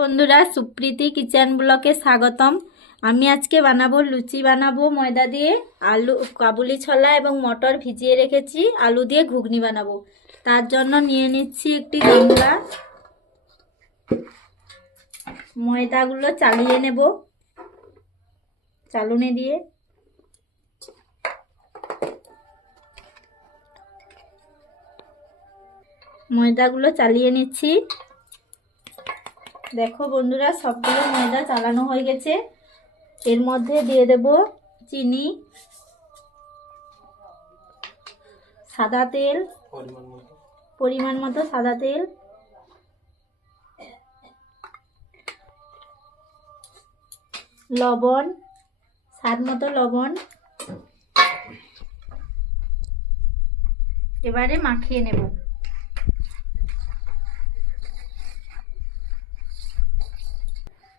বন্ধুরা, সুপ্রীতি কিচেন ব্লকে স্বাগতম। আমি আজকে বানাবো লুচি বানাবো ময়দা দিয়ে। আলু, কাবুলি ছোলা এবং মটর ভিজিয়ে রেখেছি। আলু দিয়ে ঘুগনি বানাবো। তার জন্য নিয়ে নিচ্ছি একটি গামলা। ময়দাগুলো চালিয়ে নেব চালুনি দিয়ে। ময়দাগুলো চালিয়ে নিচ্ছি। দেখো বন্ধুরা, সবগুলো ময়দা চালানো হয়ে গেছে। এর মধ্যে দিয়ে দেব চিনি, সাদা তেল, পরিমাণ মতো সাদা তেল, লবণ, স্বাদ মতো লবণ। এবারে মাখিয়ে নেব।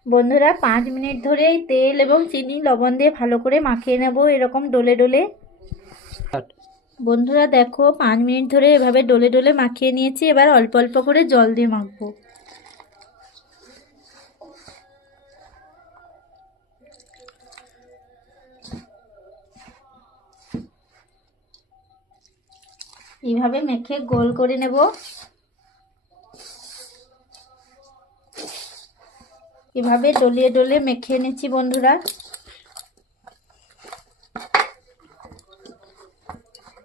বন্ধুরা, 5 মিনিট ধরে এই তেল এবং চিনি লবণ দিয়ে ভালো করে মাখিয়ে নেব, এরকম ডলে ডলে। বন্ধুরা দেখো, 5 মিনিট ধরে এভাবে ডলে ডলে মাখিয়ে নিয়েছি। এবার অল্প অল্প করে জল দিয়ে মাখবো। এইভাবে মেখে গোল করে নেব। এভাবে ডলিয়ে ডলিয়ে মেখে নিচ্ছি বন্ধুরা।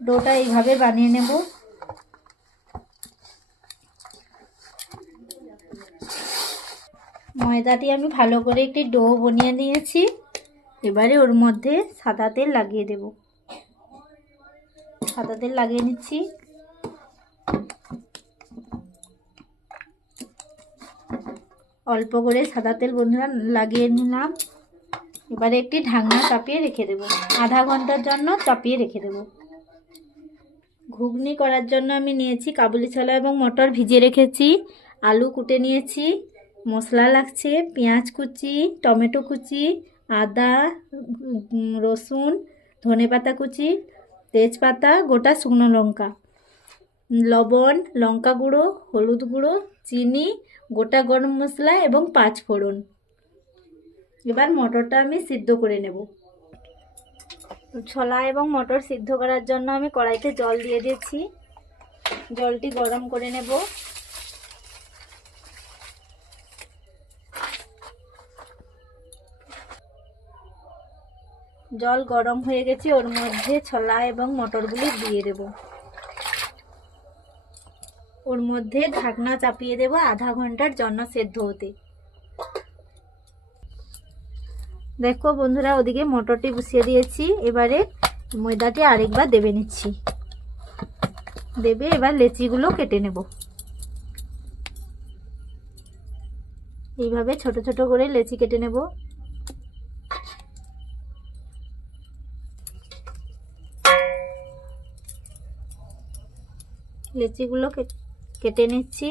ডোটা এইভাবে বানিয়ে নেব। ময়দাটি আমি ভালো করে একটি ডো বানিয়ে নিয়েছি। এবারে ওর মধ্যে সাদা তেল লাগিয়ে দেব। সাদা তেল লাগিয়ে নিচ্ছি। অল্প করে সাদা তেল বন্ধুরা লাগিয়ে নিলাম। এবারে একটি ঢাকনা চাপিয়ে রেখে দেব। আধা ঘন্টার জন্য চাপিয়ে রেখে দেব। ঘুগনি করার জন্য আমি নিয়েছি কাবুলি ছোলা এবং মটর ভিজিয়ে রেখেছি। আলু কুটে নিয়েছি। মশলা লাগছে পেঁয়াজ কুচি, টমেটো কুচি, আদা, রসুন, ধনেপাতা কুচি, তেজপাতা, গোটা শুকনো লঙ্কা, লবণ, লঙ্কা গুঁড়ো, হলুদ গুঁড়ো, চিনি, গোটা গরম মশলা এবং 5 ফোড়ন। এবার মটরটা আমি সিদ্ধ করে নেব। ছোলা এবং মটর সিদ্ধ করার জন্য আমি কড়াইতে জল দিয়ে দিয়েছি। জলটি গরম করে নেব। জল গরম হয়ে গেছে, ওর মধ্যে ছোলা এবং মটরগুলি দিয়ে দেব। ওর মধ্যে ঢাকনা চাপিয়ে দেব আধা ঘন্টার জন্য সেদ্ধ হতে। দেখো বন্ধুরা, ওদিকে মটরটি বসিয়ে দিয়েছি। এবারে ময়দাটি আরেকবার দেবে নিচ্ছি। দেবে এবার লেচিগুলো কেটে নেব। এইভাবে ছোট ছোট করে লেচি কেটে নেব। লেচিগুলো কেটে নিচ্ছি।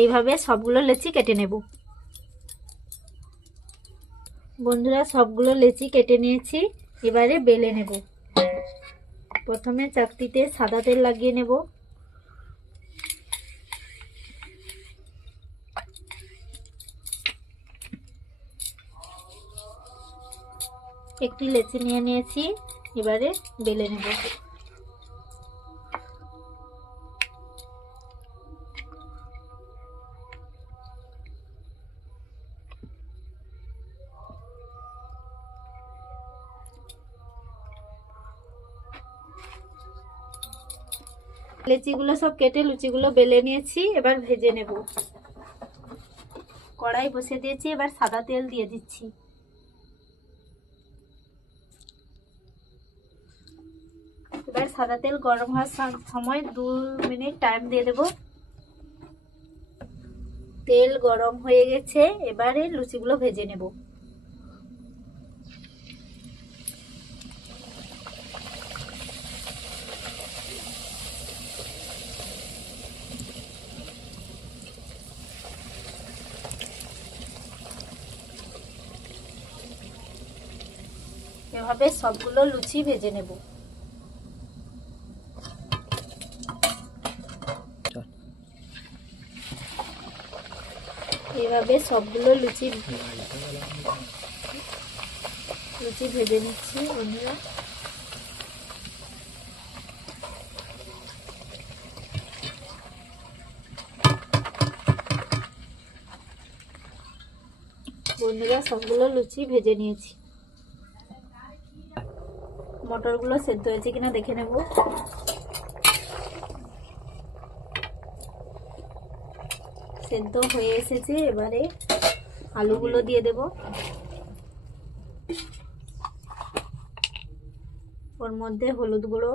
এইভাবে সবগুলো লেচি কেটে নেব। বন্ধুরা, সবগুলো লেচি কেটে নিয়েছি। এবারে বেলে নেব। প্রথমে চাকতিতে সাদা তেল লাগিয়ে নেব। একটি লেচি নিয়ে নিয়েছি। এবারে বেলে নেব। লেচিগুলো সব কেটে লুচিগুলো বেলে নিয়েছি। এবার ভেজে নেব। কড়াই বসে দিয়েছি। এবার সাদা তেল দিয়ে দিচ্ছি। এবার সাদা তেল গরম হওয়ার সময় 2 মিনিট টাইম দিয়ে দেব। তেল গরম হয়ে গেছে। এবারে লুচিগুলো ভেজে নেব। এভাবে সবগুলো লুচি ভেজে নেব। এইভাবে সবগুলো লুচি ভেজে নিচ্ছি বন্ধুরা। সবগুলো লুচি ভেজে নিয়েছি। মটরগুলো সেদ্ধ হয়েছে কিনা দেখে নেব। সেদ্ধ হয়ে এসেছে, এবারে আলুগুলো দিয়ে দেব। ওর মধ্যে হলুদ গুঁড়ো,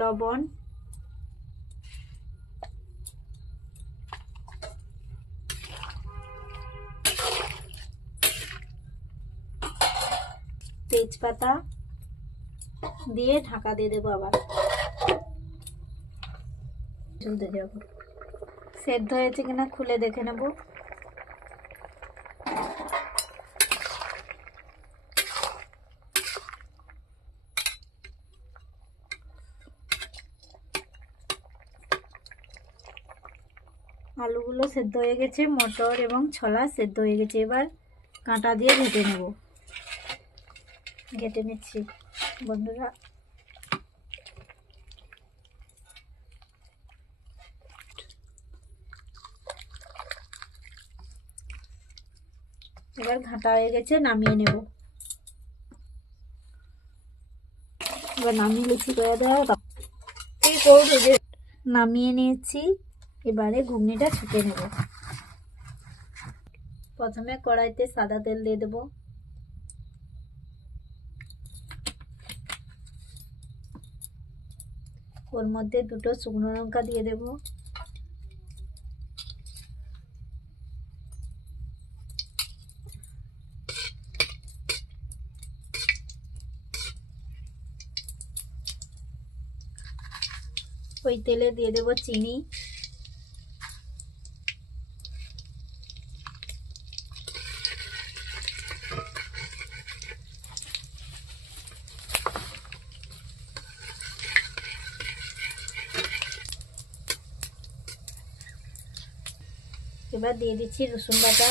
লবণ, তেজপাতা দিয়ে ঢাকা দিয়ে দেবো। আবার চলতে যাব। সেদ্ধ হয়েছে কিনা খুলে দেখে নেব। আলুগুলো সেদ্ধ হয়ে গেছে, মটর এবং ছোলা সেদ্ধ হয়ে গেছে। এবার কাঁটা দিয়ে ঘেটে নেব। ঘেটে নিচ্ছি বন্ধুরা। এবার ঘাটা হয়ে গেছে, নামিয়ে নেব। এবার নামিয়ে লুচি করে দেওয়া। নামিয়ে নিয়েছি, এবারে ঘুগনিটা ছুটে নেব। প্রথমে কড়াইতে সাদা তেল দিয়ে দেব। ওর মধ্যে দুটো শুকনো লঙ্কা দিয়ে দেব। ওই তেলে দিয়ে দেব চিনি, এবার দিয়ে দিচ্ছি রসুন বাটা,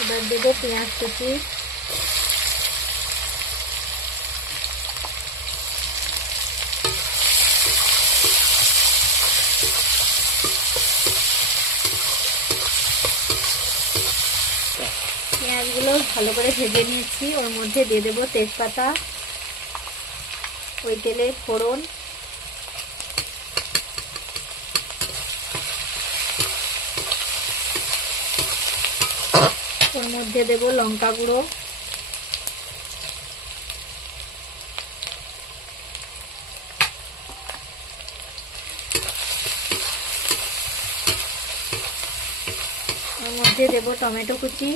এবার দেবো পেঁয়াজ কুচি, পেঁয়াজগুলো ভালো করে ভেজে নিয়েছি। ওর মধ্যে দিয়ে দেবো তেজপাতা, ওই তেলে ফোড়ন, ওর মধ্যে দেব লঙ্কা গুঁড়ো, ওর মধ্যে দেব টমেটো কুচি,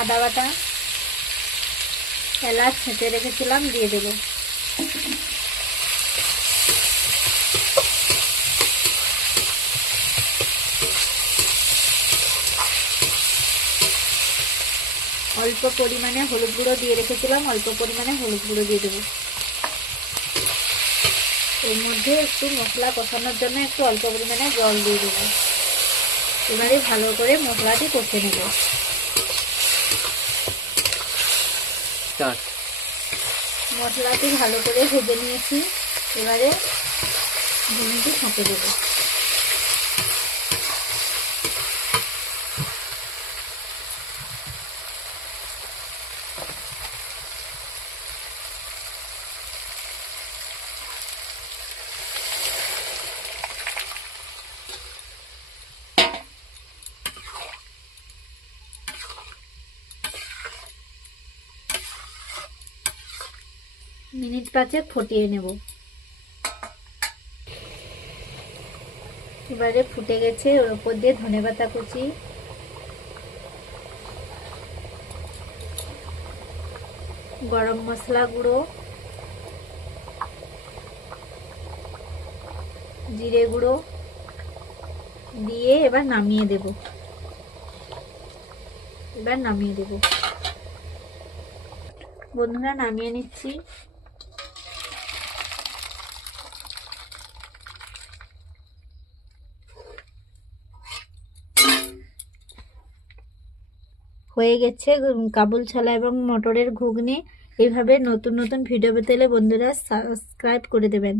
আদা বাটা, এলাচ ছেঁচে রেখেছিলাম দিয়ে দেব। অল্প পরিমাণে হলুদ গুঁড়ো দিয়ে রেখেছিলাম, অল্প পরিমাণে হলুদ গুঁড়ো দিয়ে দেবো। এর মধ্যে একটু মশলা কষানোর জন্য একটু অল্প পরিমাণে জল দিয়ে দেবো। এবারে ভালো করে মশলাটি কষে নেব। মশলাটি ভালো করে ভেজে নিয়েছি, এবারে ঘুগনিটি ছাঁকে দেবো। মিনিট 5 ফুটিয়ে নেব। এবারে ফুটে গেছে, ওর উপর দিয়ে ধনেপাতা কুচি, গরম মশলা গুঁড়ো, জিরে গুঁড়ো দিয়ে এবার নামিয়ে দেব। বন্ধুরা নামিয়ে নিচ্ছি। হয়ে গেছে কাবুল ছোলা এবং মটরের ঘুগনি। এইভাবে নতুন নতুন ভিডিও পেতে হলে বন্ধুরা সাবস্ক্রাইব করে দেবেন।